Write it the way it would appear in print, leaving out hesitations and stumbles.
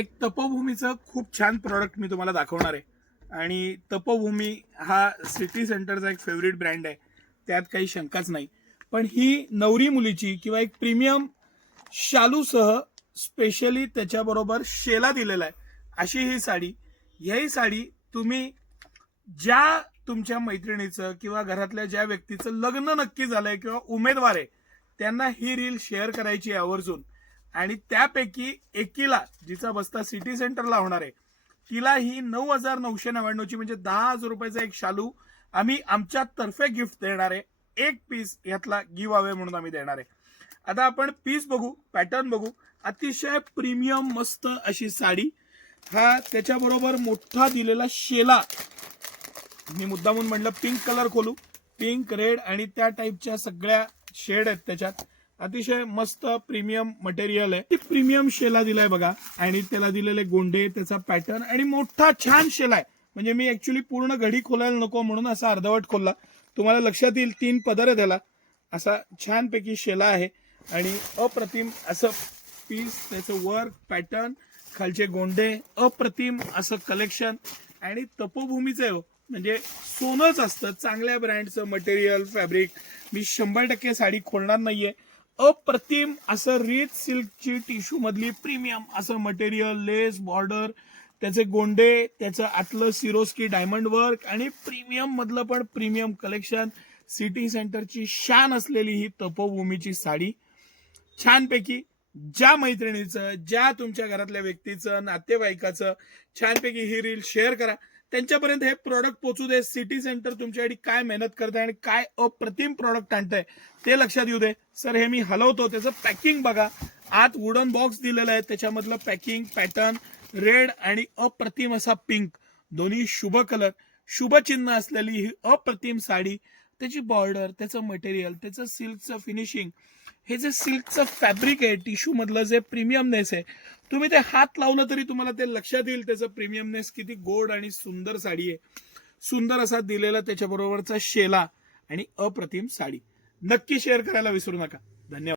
एक तपोभूमीचं खूप छान प्रॉडक्ट मी तुम्हाला दाखवणार आहे आणि तपोभूमी हा सिटी सेंटरचा एक फेवरेट ब्रँड आहे, त्यात काही शंकाच नाही. पण ही नवरी मुलीची किंवा एक प्रीमियम शालूसह स्पेशली त्याच्याबरोबर शेला दिलेला आहे अशी ही साडी. ही साडी तुम्ही ज्या तुमच्या मैत्रिणीचं किंवा घरातल्या ज्या व्यक्तीचं लग्न नक्की झालंय किंवा उमेदवार आहे त्यांना ही रील शेअर करायची आवर्जून. आणि त्यापैकी एकीला, जिचा बस्ता सिटी सेंटरला होणार आहे, तिला ही 9,999ची म्हणजे 10,000 रुपयाचा एक शालू आम्ही आमच्या तर्फे गिफ्ट देणार आहे. एक पीस यातला गिव्ह अवे म्हणून आम्ही देणार आहे. आता आपण पीस बघू, पॅटर्न बघू. अतिशय प्रीमियम मस्त अशी साडी. हा त्याच्याबरोबर मोठा दिलेला शेला. मी मुद्दामून म्हणलं पिंक कलर खोलू. पिंक, रेड आणि त्या टाईपच्या सगळ्या शेड आहेत त्याच्यात. अतिशय मस्त प्रीमियम मटेरियल आहे. प्रीमियम शेला दिलाय बघा आणि त्याला दिलेले गोंडे, त्याचा पॅटर्न आणि मोठा छान शेला आहे. म्हणजे मी ऍक्च्युली पूर्ण घडी खोलायला नको म्हणून असा अर्धवट खोलला. तुम्हाला लक्षात येईल 3 पदर आहे त्याला. असा छानपैकी शेला आहे आणि अप्रतिम असं पीस, त्याचं वर्क, पॅटर्न, खालचे गोंडे, अप्रतिम असं कलेक्शन. आणि तपोभूमीचं आहे म्हणजे सोनंच असतं. चांगल्या ब्रँडचं मटेरियल, फॅब्रिक. मी 100% साडी खोलणार नाहीये. अप्रतिम असं रिच सिल्कची टिश्यू मधली प्रीमियम असं मटेरियल, लेस, बॉर्डर, त्याचे गोंडे, त्याचं आतलं सिरोस्की डायमंड वर्क आणि प्रीमियम मधलं पण प्रीमियम कलेक्शन. सिटी सेंटरची शान असलेली ही तपोभूमीची साडी. छानपैकी ज्या मैत्रिणीचं, ज्या तुमच्या घरातल्या व्यक्तीचं, नातेवाईकाचं छानपैकी ही रील शेअर करा. त्यांच्यापर्यंत हे प्रॉडक्ट पोहोचू दे. सिटी सेंटर तुमच्यासाठी काय मेहनत करत आहे आणि काय अप्रतिम प्रॉडक्ट आणतंय ते लक्षात येऊ दे. सर हे मी हलवतो, त्याचं पॅकिंग बघा. आत वुडन बॉक्स दिलेलं आहे, त्याच्यामधलं पॅकिंग, पॅटर्न, रेड आणि अप्रतिम असा पिंक, दोन्ही शुभ कलर, शुभ चिन्ह असलेली ही अप्रतिम साडी. त्याची बॉर्डर, त्याचं मटेरियल, त्याचं सिल्कचं फिनिशिंग, हे जे सिल्कचं फॅब्रिक आहे, टिश्यू मधलं जे प्रीमियमनेस आहे, तुम्ही ते हात लावलं तरी तुम्हाला ते लक्षात येईल त्याचं प्रीमियमनेस किती गोड आणि सुंदर साडी आहे. सुंदर असा दिलेला त्याच्याबरोबरचा शेला आणि अप्रतिम साडी. नक्की शेअर करायला विसरू नका. धन्यवाद.